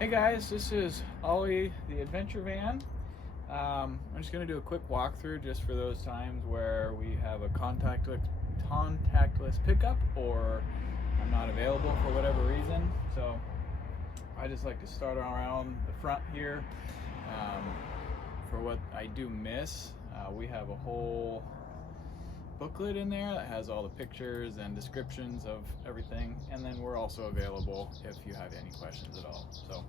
Hey guys, this is Olli, the adventure van. I'm just going to do a quick walkthrough just for those times where we have a contactless pickup or I'm not available for whatever reason. So I just like to start around the front here. For what I do miss, we have a whole booklet in there that has all the pictures and descriptions of everything, and then we're also available if you have any questions at all. So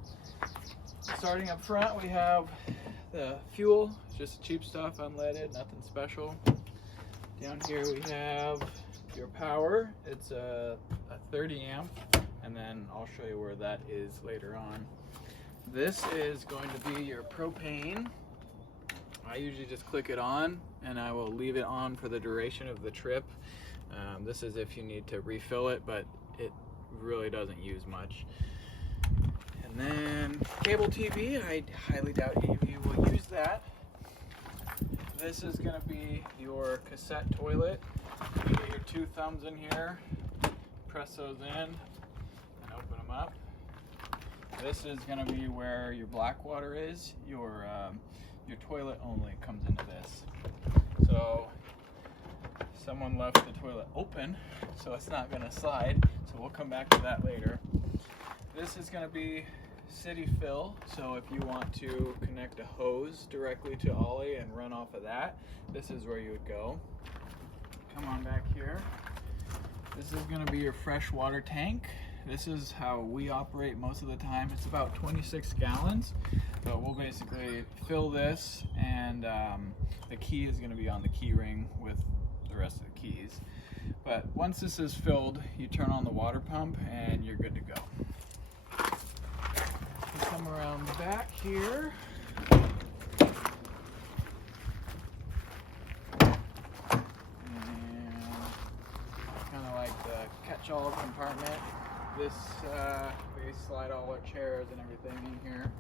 starting up front, we have the fuel, just cheap stuff, unleaded, nothing special. Down here we have your power. It's a 30 amp, and then I'll show you where that is later on. This is going to be your propane. I usually just click it on and I will leave it on for the duration of the trip. This is if you need to refill it, but it really doesn't use much. And then cable TV, I highly doubt any of you will use that. This is going to be your cassette toilet. You get your two thumbs in here, press those in and open them up. This is going to be where your black water is. Your toilet only comes into this. So someone left the toilet open, so it's not going to slide. So we'll come back to that later. This is going to be city fill. So if you want to connect a hose directly to Olli and run off of that, this is where you would go. Come on back here. This is going to be your fresh water tank. This is how we operate most of the time. It's about 26 gallons, but we'll basically fill this, and the key is going to be on the key ring with the rest of the keys. But once this is filled, you turn on the water pump and you're good to go. You come around the back here. Catch-all compartment. This we slide all our chairs and everything in here.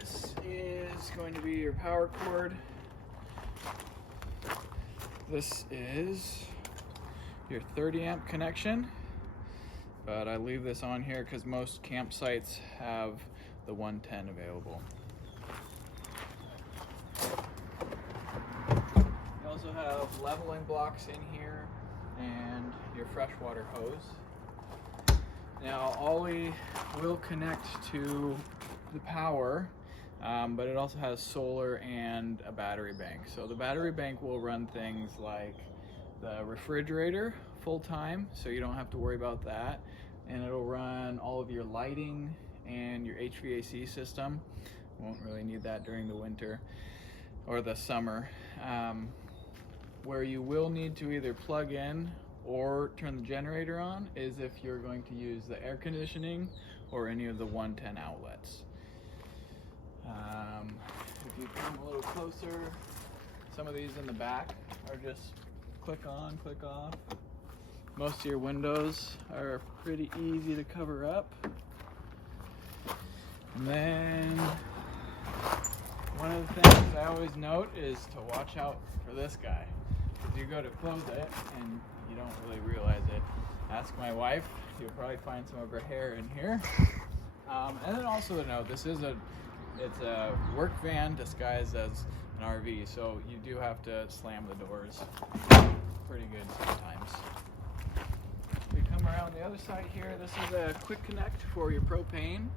This is going to be your power cord. This is your 30 amp connection, but I leave this on here because most campsites have the 110 available. You also have leveling blocks in here and your freshwater hose. Now Olli will connect to the power, but it also has solar and a battery bank. So the battery bank will run things like the refrigerator full time, so you don't have to worry about that. And it'll run all of your lighting and your HVAC system. Won't really need that during the winter or the summer. Where you will need to either plug in or turn the generator on is if you're going to use the air conditioning or any of the 110 outlets. If you come a little closer, some of these in the back are just click on, click off. Most of your windows are pretty easy to cover up. And then one of the things I always note is to watch out for this guy. You go to close it and you don't really realize it. Ask my wife, you'll probably find some of her hair in here. And then also to note, it's a work van disguised as an RV, so you do have to slam the doors pretty good sometimes. We come around the other side here. This is a quick connect for your propane.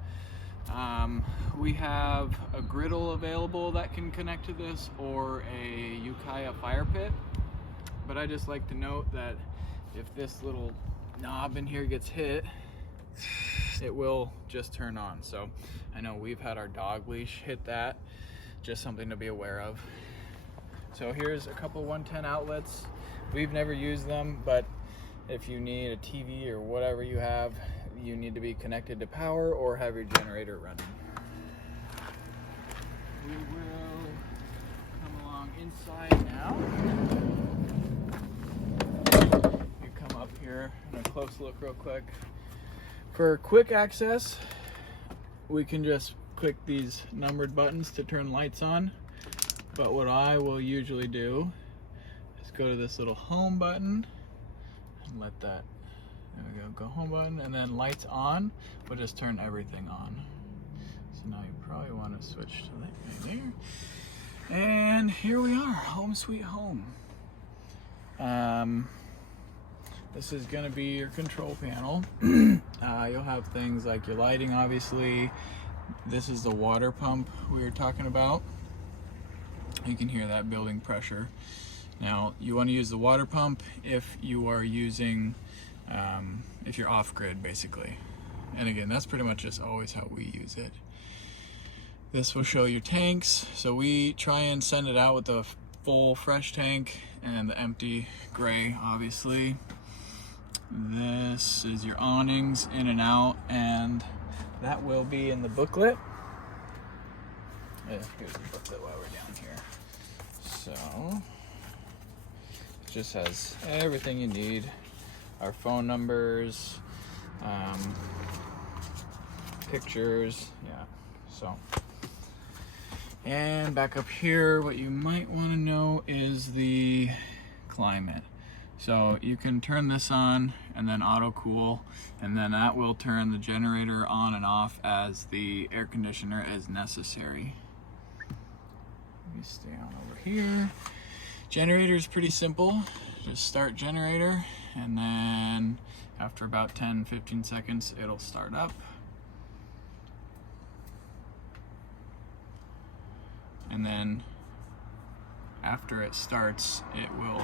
We have a griddle available that can connect to this, or a Ukiah fire pit. But I just like to note that if this little knob in here gets hit, it will just turn on. So I know we've had our dog leash hit that, just something to be aware of. So here's a couple 110 outlets. We've never used them, but if you need a TV or whatever you have, you need to be connected to power or have your generator running. We will come along inside now. Up here and a close look real quick. For quick access, we can just click these numbered buttons to turn lights on, but what I will usually do is go to this little home button and let that There we go, go home button, and then lights on. We'll just turn everything on. So now you probably want to switch to that right there. And here we are, home sweet home. This is going to be your control panel. You'll have things like your lighting, obviously. This is the water pump we were talking about. You can hear that building pressure. Now, you want to use the water pump if you are using, if you're off-grid, basically. And again, that's pretty much just always how we use it. This will show your tanks. So we try and send it out with the full fresh tank and the empty gray, obviously. This is your awnings in and out, and that will be in the booklet. Here's the booklet while we're down here. So it just has everything you need. Our phone numbers, pictures, yeah. So, and back up here, what you might want to know is the climate. So you can turn this on and then auto cool, and then that will turn the generator on and off as the air conditioner is necessary. Let me stay on over here. Generator is pretty simple. Just start generator, and then after about 10-15 seconds it'll start up. And then after it starts, it will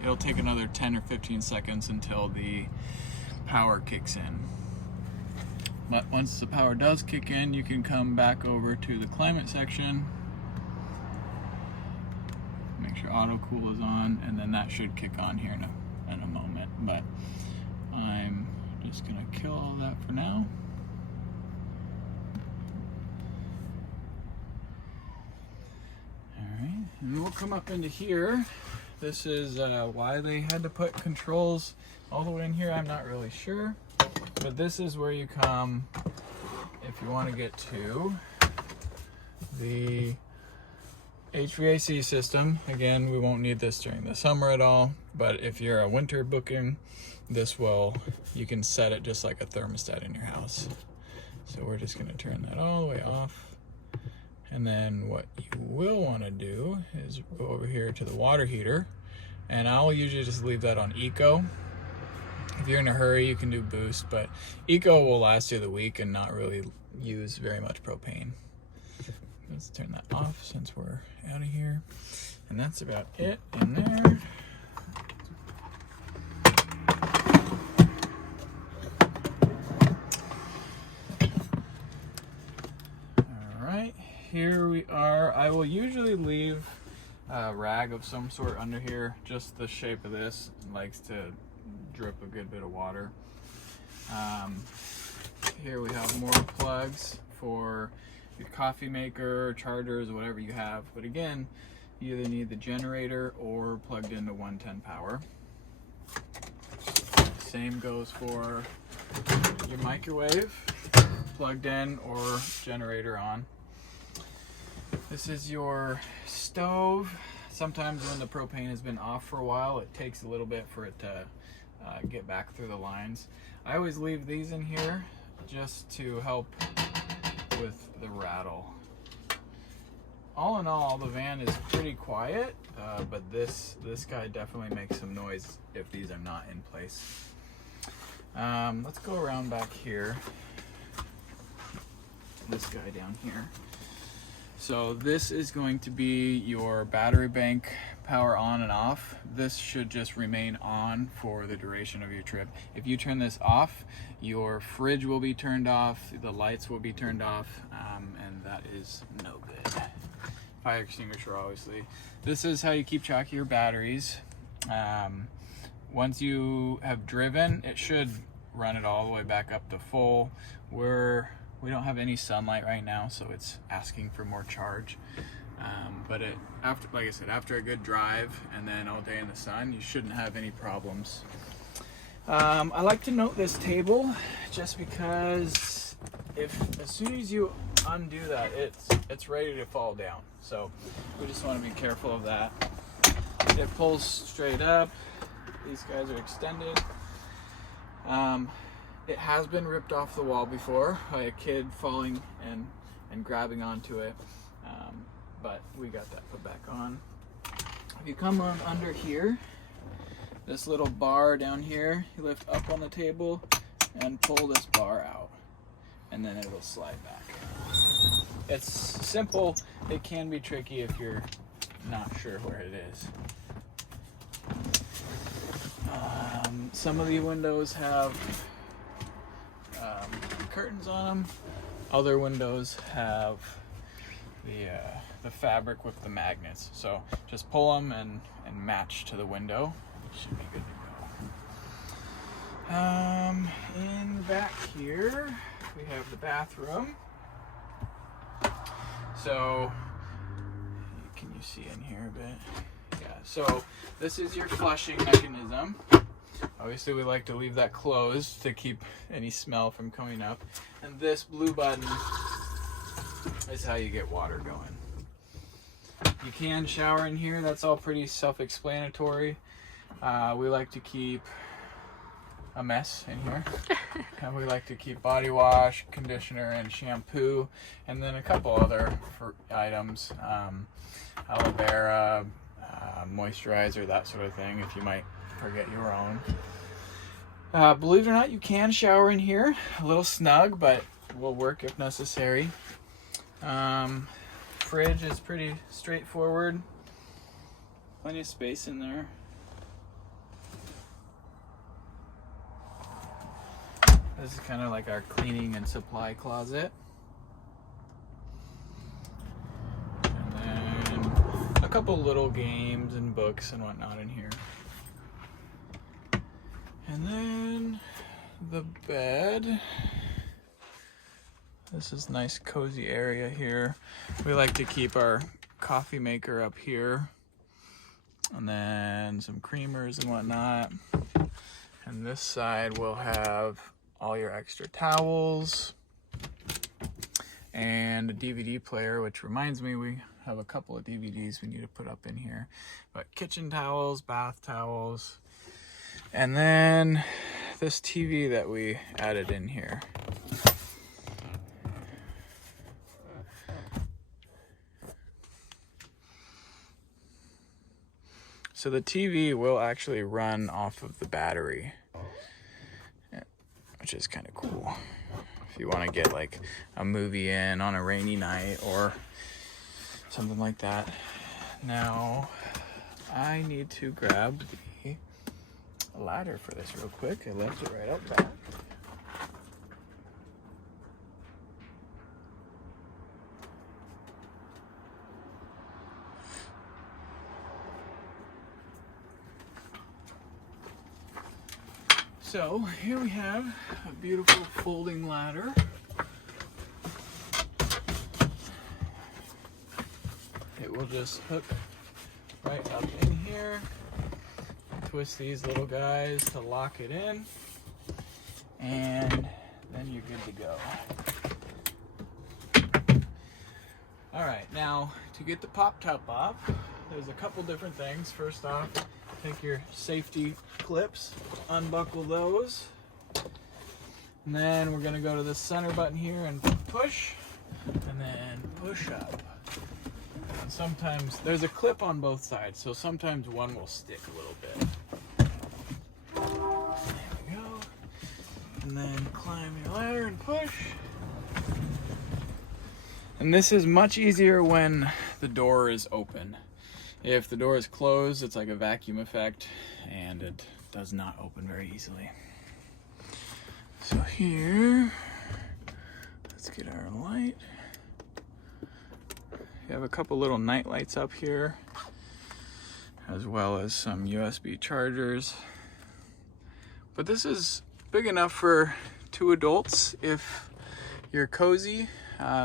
it'll take another 10 or 15 seconds until the power kicks in. But once the power does kick in, you can come back over to the climate section, make sure auto cool is on, and then that should kick on here in a moment. But I'm just gonna kill all that for now. Alright, and then we'll come up into here. This is why they had to put controls all the way in here, I'm not really sure. But this is where you come if you want to get to the HVAC system. Again, we won't need this during the summer at all, but if you're a winter booking, you can set it just like a thermostat in your house. So we're just going to turn that all the way off. And then what you will want to do is go over here to the water heater, and I'll usually just leave that on eco. If you're in a hurry, you can do boost, but eco will last you the week and not really use very much propane. Let's turn that off since we're out of here. And that's about it in there. All right, here we are. I will usually leave a rag of some sort under here. Just the shape of this likes to drip a good bit of water. Here we have more plugs for your coffee maker, chargers, whatever you have. But again, you either need the generator or plugged into 110 power. Same goes for your microwave, plugged in or generator on. This is your stove. Sometimes when the propane has been off for a while, it takes a little bit for it to get back through the lines. I always leave these in here just to help with the rattle. All in all, the van is pretty quiet, but this guy definitely makes some noise if these are not in place. Let's go around back here. This guy down here. So this is going to be your battery bank power on and off. This should just remain on for the duration of your trip. If you turn this off, your fridge will be turned off, the lights will be turned off, and that is no good. Fire extinguisher, obviously. This is how you keep track of your batteries. Once you have driven, it should run it all the way back up to full. We don't have any sunlight right now, so it's asking for more charge. But like I said, after a good drive and then all day in the sun, you shouldn't have any problems. I like to note this table just because as soon as you undo that, it's ready to fall down. So we just want to be careful of that. It pulls straight up. These guys are extended. It has been ripped off the wall before by a kid falling and grabbing onto it, but we got that put back on. If you come on under here, this little bar down here, you lift up on the table and pull this bar out, and then it will slide back. It's simple. It can be tricky if you're not sure where it is. Some of the windows have curtains on them. Other windows have the fabric with the magnets. So just pull them and match to the window. It should be good to go. In back here, we have the bathroom. So, can you see in here a bit? Yeah, so this is your flushing mechanism. Obviously we like to leave that closed to keep any smell from coming up. And this blue button is how you get water going. You can shower in here, that's all pretty self-explanatory. We like to keep a mess in here. And we like to keep body wash, conditioner, and shampoo, and then a couple other items, aloe vera, moisturizer, that sort of thing, if you might forget your own. Believe it or not, you can shower in here. A little snug, but will work if necessary. Fridge is pretty straightforward. Plenty of space in there. This is kind of like our cleaning and supply closet. And then a couple little games and books and whatnot in here. And then the bed. This is a nice cozy area here. We like to keep our coffee maker up here. And then some creamers and whatnot. And this side will have all your extra towels and a DVD player, which reminds me we have a couple of DVDs we need to put up in here. But kitchen towels, bath towels, and then this TV that we added in here. So the TV will actually run off of the battery, which is kind of cool if you want to get like a movie in on a rainy night or something like that. Now I need to grab the ladder for this real quick. I left it right out back. So here we have a beautiful folding ladder. It will just hook right up in here. Twist these little guys to lock it in, and then you're good to go. All right, now to get the pop top off, there's a couple different things. First off, take your safety clips, unbuckle those, and then we're gonna go to the center button here and push, and then push up. And sometimes there's a clip on both sides, so sometimes one will stick a little bit. There we go. And then climb your ladder and push. And this is much easier when the door is open. If the door is closed, it's like a vacuum effect, and it does not open very easily. So here, let's get our light. You have a couple little night lights up here, as well as some USB chargers. But this is big enough for 2 adults if you're cozy.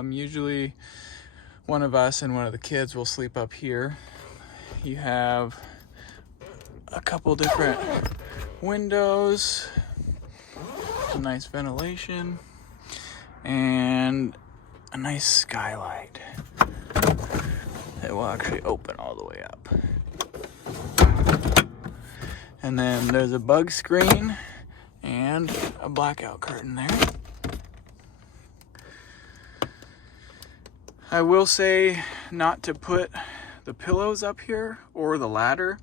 Usually one of us and one of the kids will sleep up here. You have a couple different windows, some nice ventilation, and a nice skylight that will actually open all the way up. And then there's a bug screen and a blackout curtain there. I will say not to put the pillows up here or the ladder.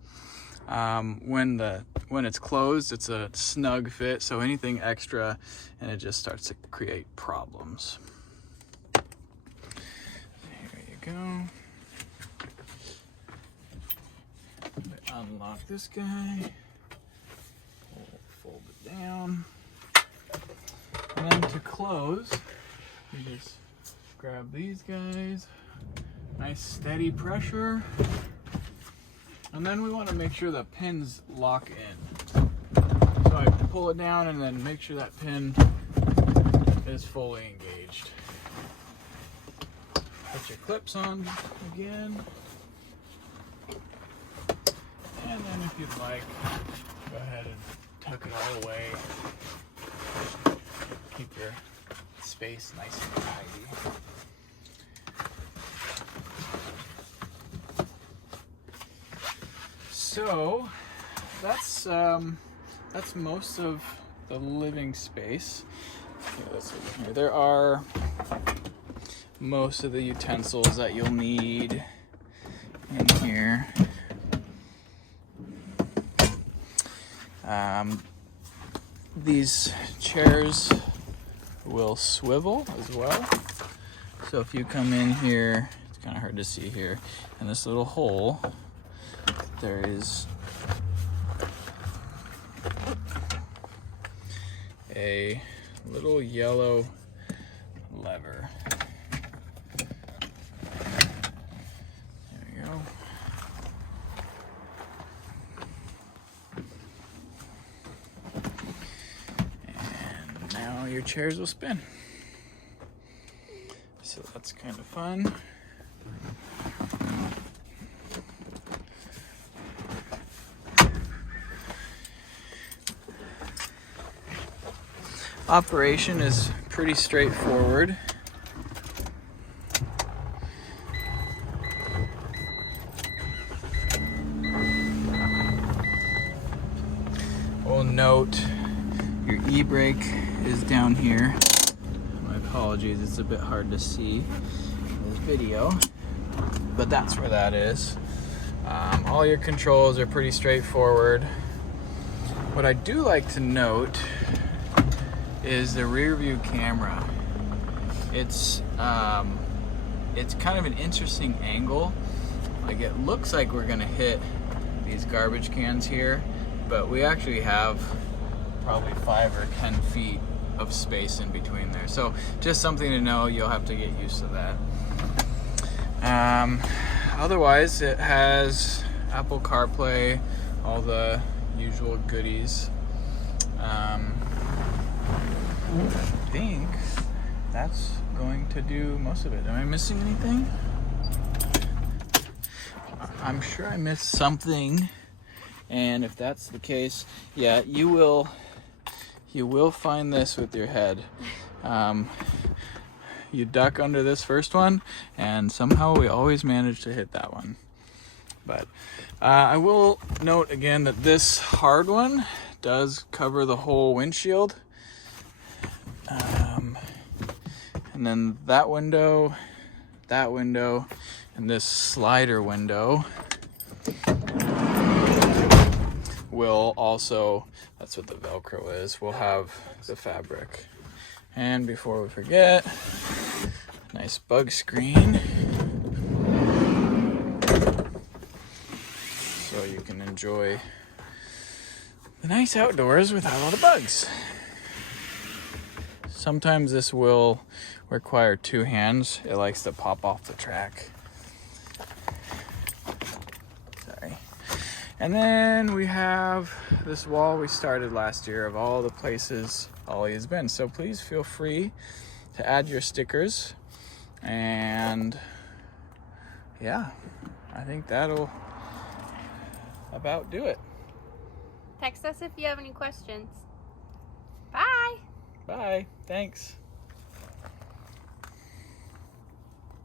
When it's closed, it's a snug fit, so anything extra and it just starts to create problems. Here you go. Unlock this guy. We'll fold it down. And then to close, you just grab these guys. Nice steady pressure. And then we want to make sure the pins lock in. So I pull it down and then make sure that pin is fully engaged. Put your clips on again. And then if you'd like, go ahead and tuck it all away. Keep your space nice and tidy. So that's most of the living space. Okay, let's look here. There are most of the utensils that you'll need in here. These chairs will swivel as well. So if you come in here, it's kind of hard to see here, in this little hole, there is a little yellow lever. There we go. And now your chairs will spin. So that's kind of fun. Operation is pretty straightforward. We'll note your e-brake is down here. My apologies, it's a bit hard to see in this video, but that's where that is. All your controls are pretty straightforward. What I do like to note is the rear view camera. It's kind of an interesting angle. Like, it looks like we're gonna hit these garbage cans here, but we actually have probably 5 or 10 feet of space in between there. So just something to know. You'll have to get used to that. Otherwise, it has Apple CarPlay, all the usual goodies. I think that's going to do most of it. Am I missing anything? I'm sure I missed something, and if that's the case, yeah, you will find this with your head. You duck under this first one, and somehow we always manage to hit that one. But I will note again that this hard one does cover the whole windshield. And then that window, and this slider window will also, that's what the Velcro is, will have the fabric. And before we forget, nice bug screen, so you can enjoy the nice outdoors without all the bugs. Sometimes this will require 2 hands. It likes to pop off the track. Sorry. And then we have this wall we started last year of all the places Olli has been. So please feel free to add your stickers. And yeah, I think that'll about do it. Text us if you have any questions. Bye. Bye. Thanks.